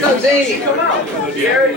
No, Zany, come out. Gary,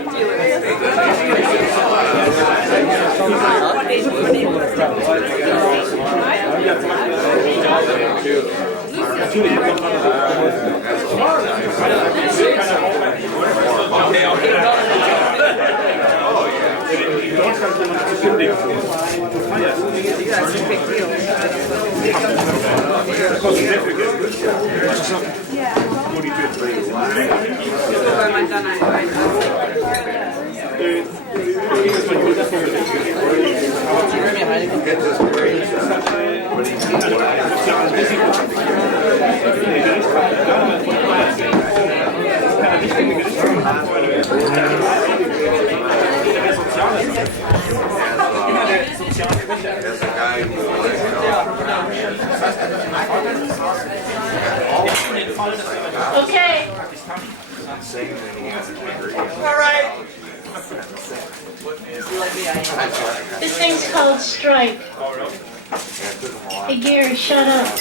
Okay. All right. This thing's called Strike. Hey Gary, shut up.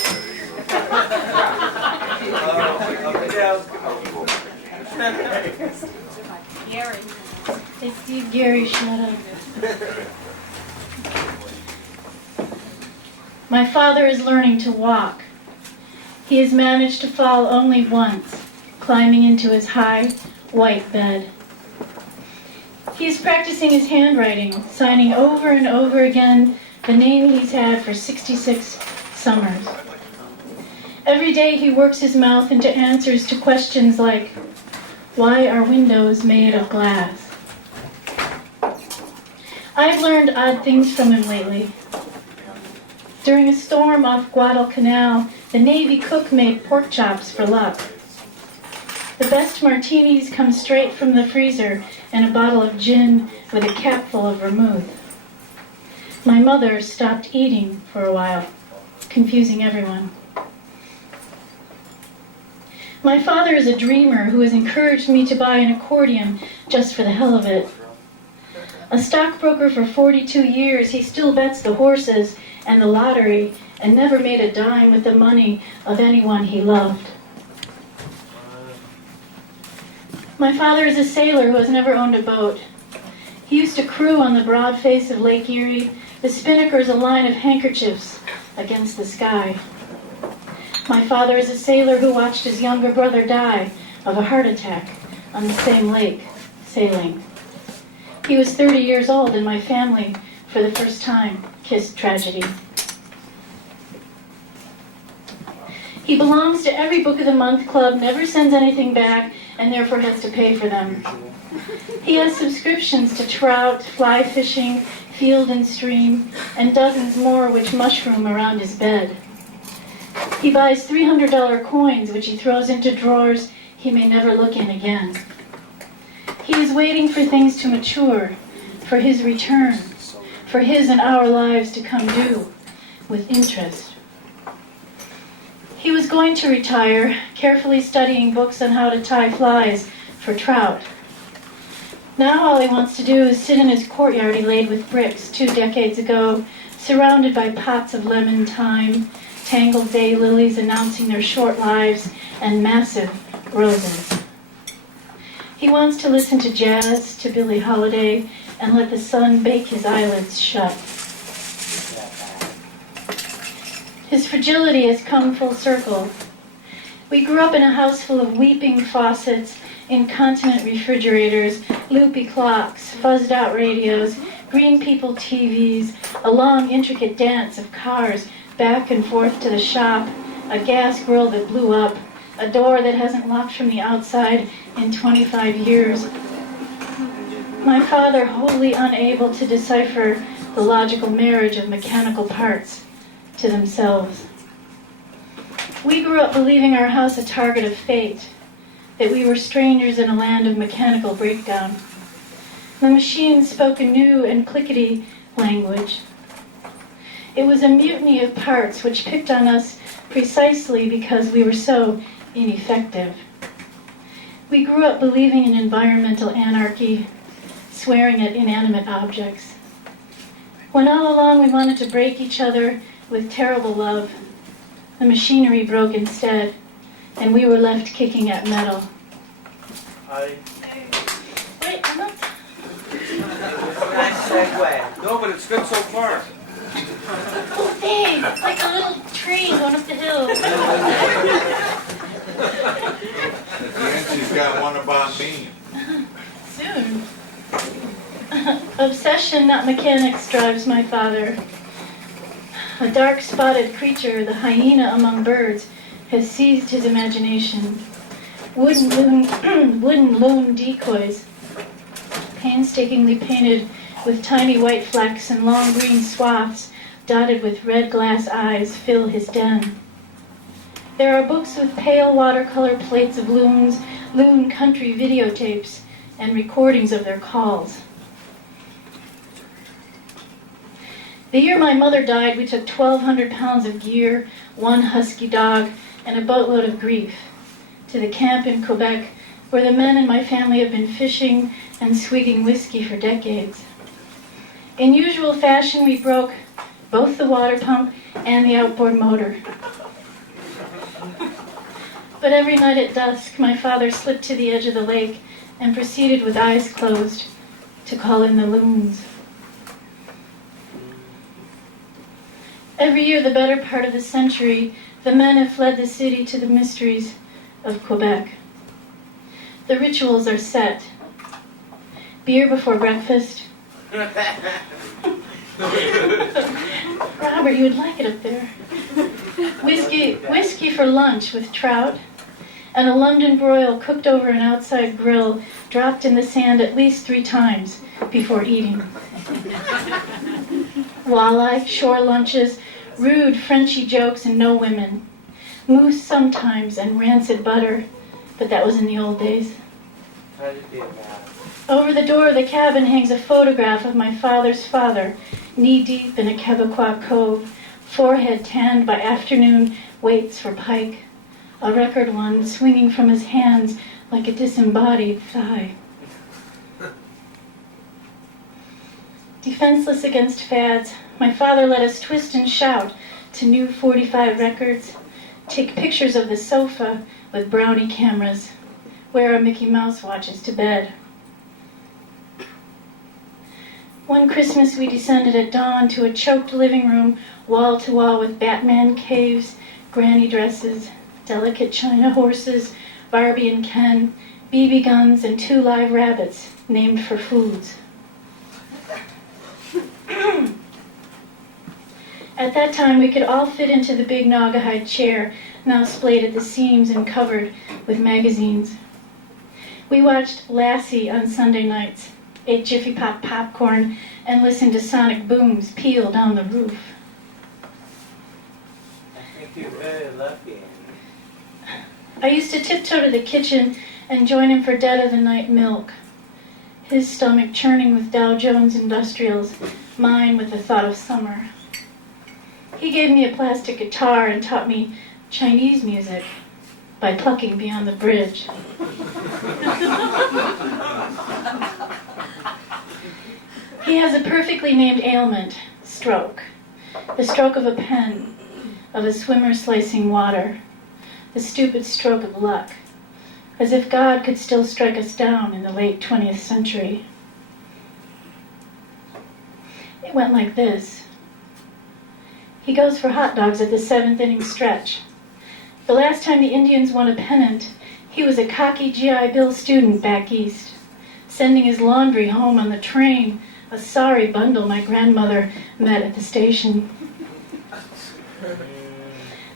Gary. Hey Steve, Gary, shut up. My father is learning to walk. He has managed to fall only once, climbing into his high, white bed. He is practicing his handwriting, signing over and over again the name he's had for 66 summers. Every day he works his mouth into answers to questions like, why are windows made of glass? I've learned odd things from him lately. During a storm off Guadalcanal, the Navy cook made pork chops for luck. The best martinis come straight from the freezer and a bottle of gin with a cap full of vermouth. My mother stopped eating for a while, confusing everyone. My father is a dreamer who has encouraged me to buy an accordion just for the hell of it. A stockbroker for 42 years, he still bets the horses and the lottery and never made a dime with the money of anyone he loved. My father is a sailor who has never owned a boat. He used to crew on the broad face of Lake Erie, the spinnakers a line of handkerchiefs against the sky. My father is a sailor who watched his younger brother die of a heart attack on the same lake, sailing. He was 30 years old, and my family, for the first time, kissed tragedy. He belongs to every Book of the Month club, never sends anything back, and therefore has to pay for them. He has subscriptions to trout, fly fishing, field and stream, and dozens more which mushroom around his bed. He buys $300 coins, which he throws into drawers he may never look in again. He is waiting for things to mature, for his return, for his and our lives to come due with interest. He was going to retire, carefully studying books on how to tie flies for trout. Now all he wants to do is sit in his courtyard he laid with bricks 2 decades ago, surrounded by pots of lemon thyme, tangled daylilies announcing their short lives, and massive roses. He wants to listen to jazz, to Billie Holiday, and let the sun bake his eyelids shut. His fragility has come full circle. We grew up in a house full of weeping faucets, incontinent refrigerators, loopy clocks, fuzzed out radios, green people TVs, a long intricate dance of cars back and forth to the shop, a gas grill that blew up, a door that hasn't locked from the outside in 25 years. My father, wholly unable to decipher the logical marriage of mechanical parts to themselves. We grew up believing our house a target of fate, that we were strangers in a land of mechanical breakdown. The machines spoke a new and clickety language. It was a mutiny of parts which picked on us precisely because we were so ineffective. We grew up believing in environmental anarchy, swearing at inanimate objects. When all along we wanted to break each other with terrible love, the machinery broke instead, and we were left kicking at metal. Wait, I'm not. Nice segue. No, but it's good so far. Oh, hey, like a little train going up the hill. At the end, she's got one about me. Soon. Obsession, not mechanics, drives my father. A dark-spotted creature, the hyena among birds, has seized his imagination. Wooden loon decoys, painstakingly painted with tiny white flecks and long green swaths dotted with red glass eyes, fill his den. There are books with pale watercolor plates of loon country videotapes and recordings of their calls. The year my mother died, we took 1,200 pounds of gear, one husky dog, and a boatload of grief to the camp in Quebec, where the men in my family have been fishing and swigging whiskey for decades. In usual fashion, we broke both the water pump and the outboard motor. But every night at dusk, my father slipped to the edge of the lake and proceeded with eyes closed to call in the loons. Every year, the better part of the century, the men have fled the city to the mysteries of Quebec. The rituals are set. Beer before breakfast. Robert, you would like it up there. Whiskey for lunch with trout, and a London broil cooked over an outside grill, dropped in the sand at least 3 times before eating. Walleye, shore lunches, rude Frenchy jokes, and no women. Moose sometimes and rancid butter, but that was in the old days. How did you do that? Over the door of the cabin hangs a photograph of my father's father, knee-deep in a Quebecois cove, forehead tanned by afternoon waits for pike, a record one swinging from his hands like a disembodied thigh. Defenseless against fads, my father let us twist and shout to new 45 records, take pictures of the sofa with brownie cameras, wear our Mickey Mouse watches to bed. One Christmas we descended at dawn to a choked living room, wall to wall with Batman caves, granny dresses, delicate china horses, Barbie and Ken, BB guns, and 2 live rabbits named for foods. At that time, we could all fit into the big Naugahyde chair, now splayed at the seams and covered with magazines. We watched Lassie on Sunday nights, ate Jiffy Pop popcorn, and listened to sonic booms peal down the roof. I think you're very lucky. I used to tiptoe to the kitchen and join him for dead of the night milk, his stomach churning with Dow Jones Industrials, mine with the thought of summer. He gave me a plastic guitar and taught me Chinese music by plucking beyond the bridge. He has a perfectly named ailment, stroke. The stroke of a pen, of a swimmer slicing water. The stupid stroke of luck, as if God could still strike us down in the late 20th century. It went like this. He goes for hot dogs at the 7th inning stretch. The last time the Indians won a pennant, he was a cocky GI Bill student back east, sending his laundry home on the train, a sorry bundle my grandmother met at the station.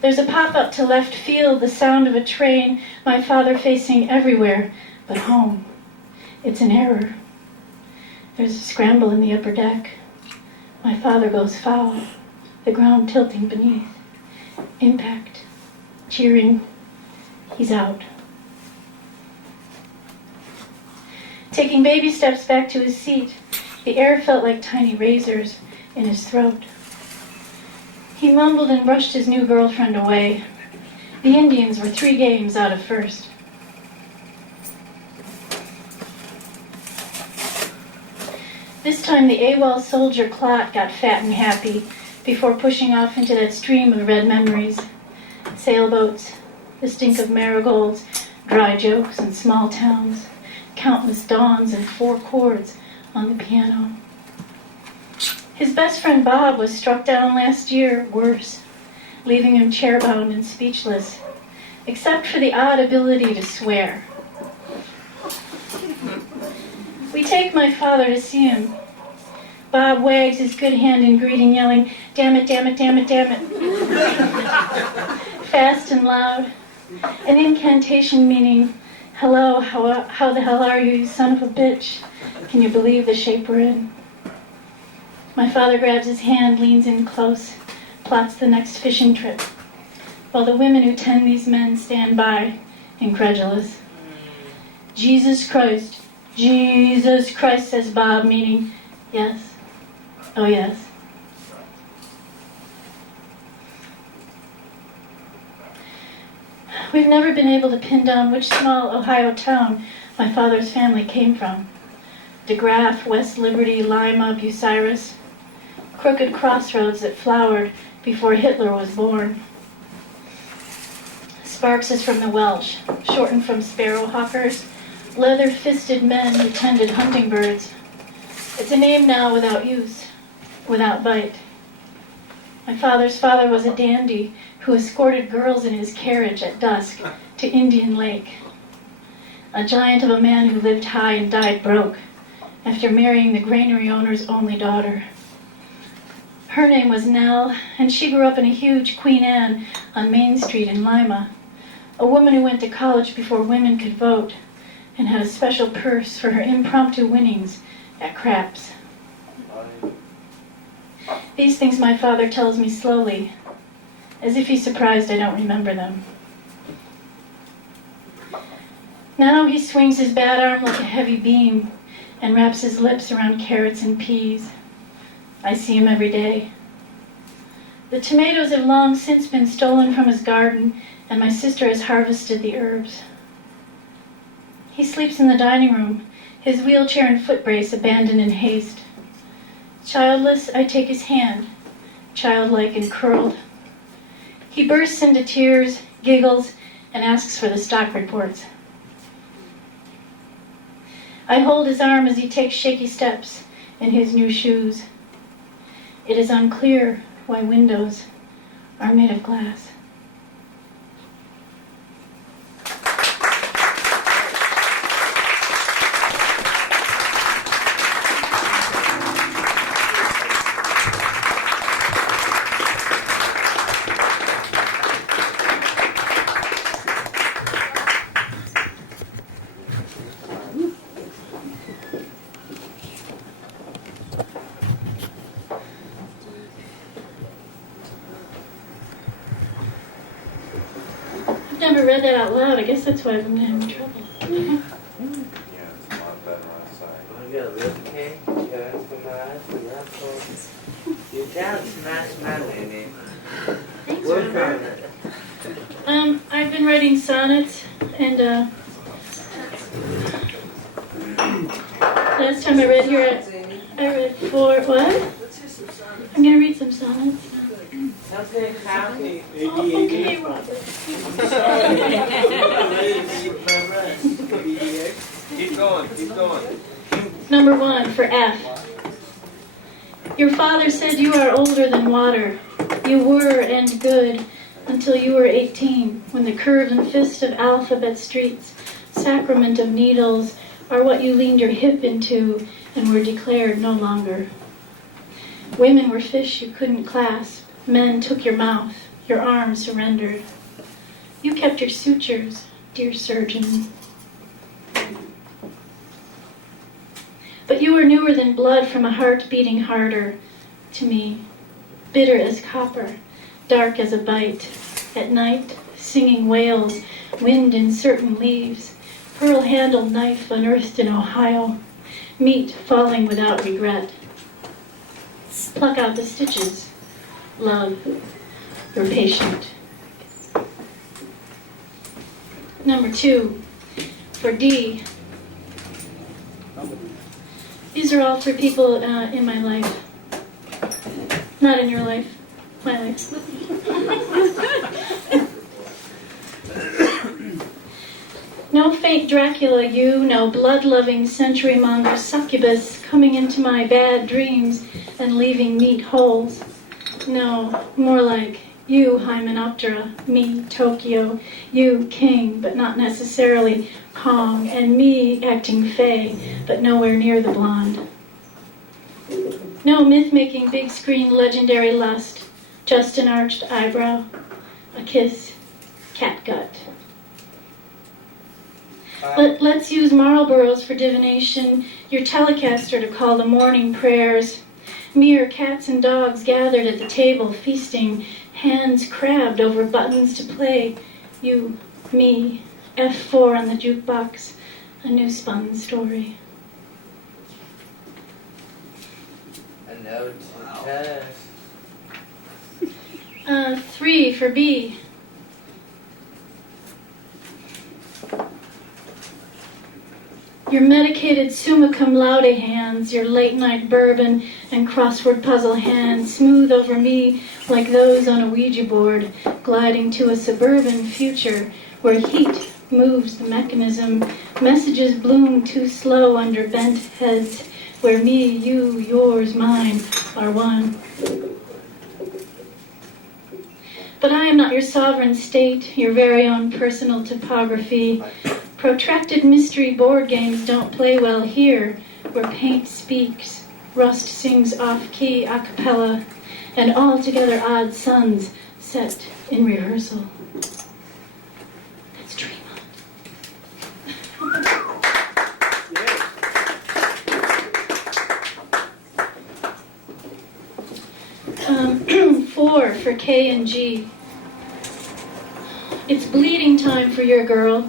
There's a pop-up to left field, the sound of a train, my father facing everywhere but home. It's an error. There's a scramble in the upper deck. My father goes foul, the ground tilting beneath. Impact. Cheering. He's out. Taking baby steps back to his seat, the air felt like tiny razors in his throat. He mumbled and brushed his new girlfriend away. The Indians were 3 games out of first. This time the AWOL soldier clot got fat and happy before pushing off into that stream of red memories. Sailboats, the stink of marigolds, dry jokes and small towns, countless dawns and 4 chords on the piano. His best friend Bob was struck down last year, worse, leaving him chairbound and speechless, except for the odd ability to swear. We take my father to see him. Bob wags his good hand in greeting, yelling, "Damn it, damn it, damn it, damn it," fast and loud. An incantation meaning, "Hello, how the hell are you, you son of a bitch? Can you believe the shape we're in?" My father grabs his hand, leans in close, plots the next fishing trip, while the women who tend these men stand by, incredulous. "Jesus Christ, Jesus Christ," says Bob, meaning, yes, oh yes. We've never been able to pin down which small Ohio town my father's family came from. DeGraff, West Liberty, Lima, Bucyrus. Crooked crossroads that flowered before Hitler was born. Sparks is from the Welsh, shortened from sparrowhawkers, leather-fisted men who tended hunting birds. It's a name now without use, without bite. My father's father was a dandy who escorted girls in his carriage at dusk to Indian Lake. A giant of a man who lived high and died broke after marrying the granary owner's only daughter. Her name was Nell, and she grew up in a huge Queen Anne on Main Street in Lima, a woman who went to college before women could vote and had a special purse for her impromptu winnings at craps. These things my father tells me slowly, as if he's surprised I don't remember them. Now he swings his bad arm like a heavy beam and wraps his lips around carrots and peas. I see him every day. The tomatoes have long since been stolen from his garden, and my sister has harvested the herbs. He sleeps in the dining room, his wheelchair and foot brace abandoned in haste. Childless, I take his hand, childlike and curled. He bursts into tears, giggles, and asks for the stock reports. I hold his arm as he takes shaky steps in his new shoes. It is unclear why windows are made of glass. I've never read that out loud. I guess that's why I've been having trouble. Yeah, it's a lot better outside. I got a little cake, carrots for my eyes, and apples. Your dad smashed my baby. Thanks, Work Robert. on it. I've been writing sonnets, and last time I read here, I read 4, what? I'm going to read some sonnets. Okay, happy. Oh, okay, Robert. Keep going, keep going. Number 1 for F. Your father said you are older than water. You were and good until you were 18, when the curve and fist of alphabet streets, sacrament of needles, are what you leaned your hip into and were declared no longer. Women were fish you couldn't clasp. Men took your mouth. Your arms surrendered. You kept your sutures, dear surgeon. But you were newer than blood from a heart beating harder to me, bitter as copper, dark as a bite. At night, singing wails, wind in certain leaves, pearl-handled knife unearthed in Ohio, meat falling without regret. Pluck out the stitches, love, your patient. Number 2, for D. These are all for people in my life. Not in your life, my life. No fake Dracula, you, no blood-loving century-monger succubus coming into my bad dreams and leaving meat holes. No, more like you, Hymenoptera, me, Tokyo, you, king, but not necessarily Kong, and me, acting Fae, but nowhere near the blonde. No myth-making big-screen legendary lust, just an arched eyebrow, a kiss, catgut. Let's use Marlboros for divination, your Telecaster to call the morning prayers. Mere cats and dogs gathered at the table, feasting, hands crabbed over buttons to play. You, me, F4 on the jukebox, a new spun story. A note to the test. 3 for B. Your medicated summa cum laude hands, your late-night bourbon and crossword puzzle hands, smooth over me like those on a Ouija board, gliding to a suburban future where heat moves the mechanism, messages bloom too slow under bent heads, where me, you, yours, mine are one. But I am not your sovereign state, your very own personal topography. Protracted mystery board games don't play well here, where paint speaks, rust sings off-key a cappella, and altogether odd suns set in rehearsal. Let's dream on. 4 for K and G. It's bleeding time for your girl.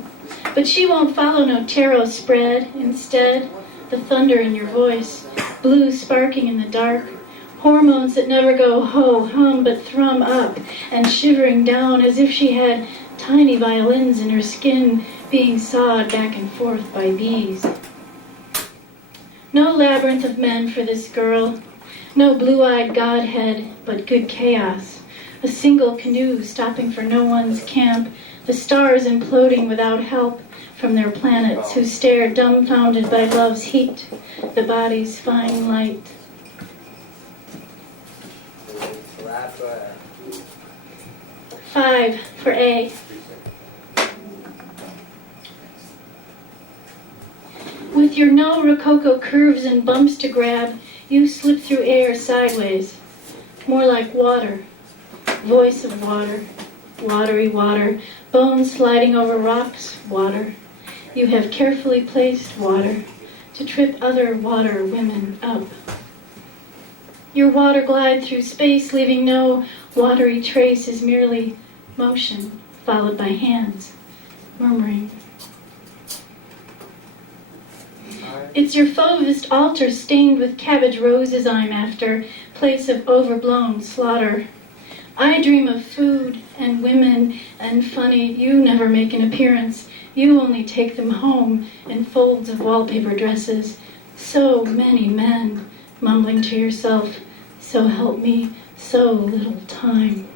But she won't follow no tarot spread. Instead, the thunder in your voice, blue sparking in the dark, hormones that never go ho-hum but thrum up and shivering down as if she had tiny violins in her skin being sawed back and forth by bees. No labyrinth of men for this girl, no blue-eyed godhead, but good chaos. A single canoe stopping for no one's camp, the stars imploding without help from their planets who stare dumbfounded by love's heat, the body's fine light. 5 for A. With your no rococo curves and bumps to grab, you slip through air sideways, more like water, voice of water, watery water, bones sliding over rocks, water. You have carefully placed water to trip other water women up. Your water glide through space, leaving no watery trace, is merely motion, followed by hands, murmuring. It's your fauvist altar stained with cabbage roses I'm after, place of overblown slaughter. I dream of food and women and funny, you never make an appearance. You only take them home in folds of wallpaper dresses. So many men, mumbling to yourself, so help me, so little time.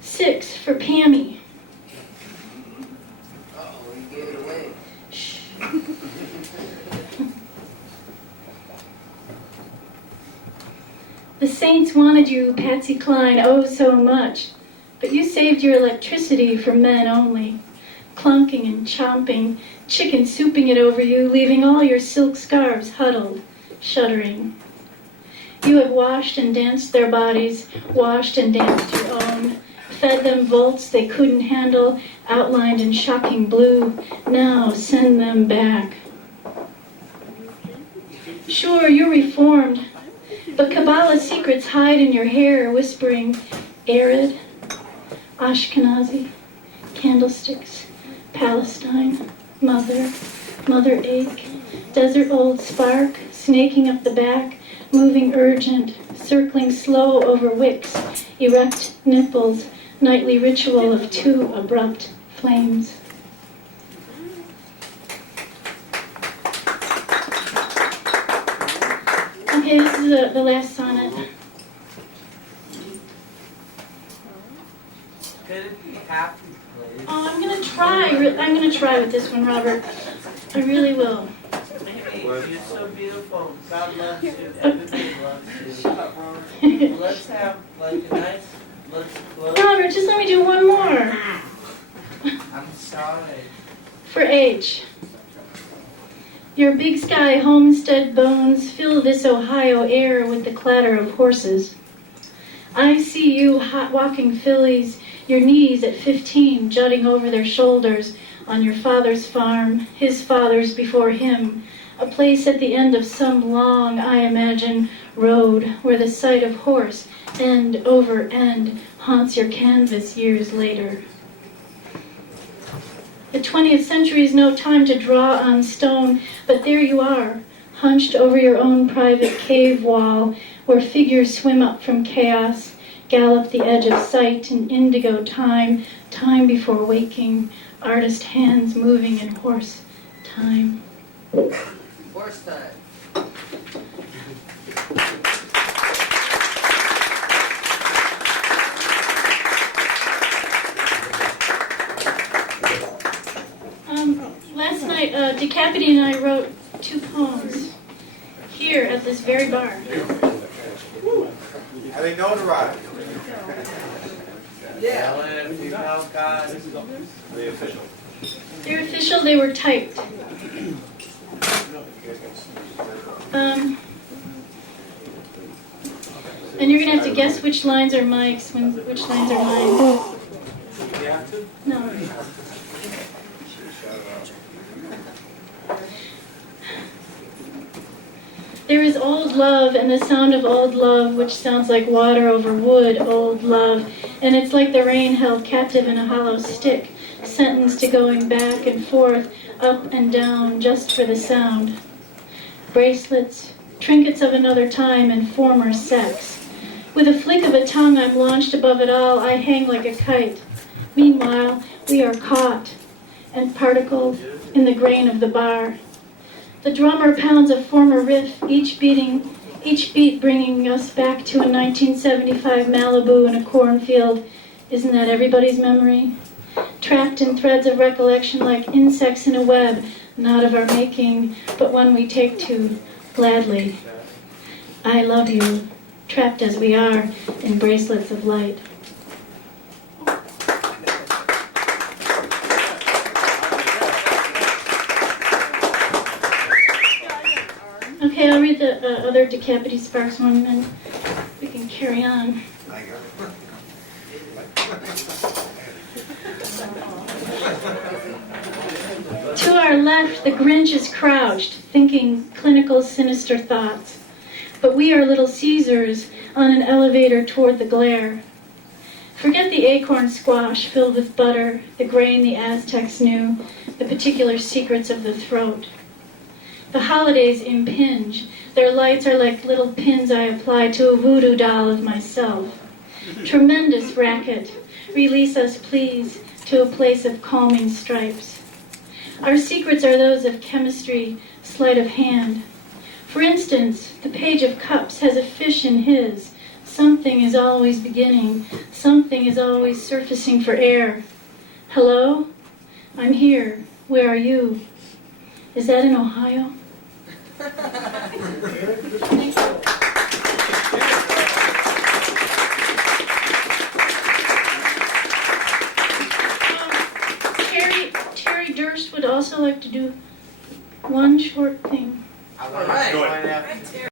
Six for Pammy. The saints wanted you, Patsy Cline, oh so much, but you saved your electricity for men only, clunking and chomping, chicken souping it over you, leaving all your silk scarves huddled, shuddering. You have washed and danced their bodies, washed and danced your own, fed them volts they couldn't handle, outlined in shocking blue. Now send them back. Sure, you're reformed, but Kabbalah secrets hide in your hair, whispering arid, Ashkenazi, candlesticks, Palestine, mother ache, desert old spark, snaking up the back, moving urgent, circling slow over wicks, erect nipples, nightly ritual of 2 abrupt flames. the last sonnet. Could it be happy, please? Oh, I'm gonna try. I'm gonna try with this one, Robert. I really will. Amy, you're so beautiful. God loves you. Everybody loves you. Let's have like a nice, let's close. Robert, just let me do one more. I'm sorry. For H. Your big sky homestead bones fill this Ohio air with the clatter of horses. I see you hot walking fillies, your knees at 15 jutting over their shoulders on your father's farm, his father's before him, a place at the end of some long, I imagine, road where the sight of horse, end over end, haunts your canvas years later. The 20th century is no time to draw on stone, but there you are, hunched over your own private cave wall, where figures swim up from chaos, gallop the edge of sight in indigo time, time before waking, artist hands moving in horse time. Horse time. Last night, DeCapite and I wrote 2 poems here at this very bar. Are they notarized? Yeah. If you know God. Are they official? They're official, they were typed. And you're going to have to guess which lines are Mike's, which lines are mine. You have to? No. There is old love and the sound of old love, which sounds like water over wood, old love. And it's like the rain held captive in a hollow stick, sentenced to going back and forth, up and down, just for the sound. Bracelets, trinkets of another time and former sex. With a flick of a tongue I'm launched above it all, I hang like a kite. Meanwhile, we are caught and particled in the grain of the bar. The drummer pounds a former riff, each beat bringing us back to a 1975 Malibu in a cornfield. Isn't that everybody's memory? Trapped in threads of recollection like insects in a web, not of our making, but one we take to gladly. I love you, trapped as we are in bracelets of light. Okay, I'll read the other DeCapite Sparks one, and then we can carry on. To our left, the Grinch is crouched, thinking clinical, sinister thoughts. But we are little Caesars on an elevator toward the glare. Forget the acorn squash filled with butter, the grain the Aztecs knew, the particular secrets of the throat. The holidays impinge. Their lights are like little pins I apply to a voodoo doll of myself. Tremendous racket. Release us, please, to a place of calming stripes. Our secrets are those of chemistry, sleight of hand. For instance, the page of cups has a fish in his. Something is always beginning. Something is always surfacing for air. Hello? I'm here. Where are you? Is that in Ohio? Terry Durst would also like to do one short thing. All right.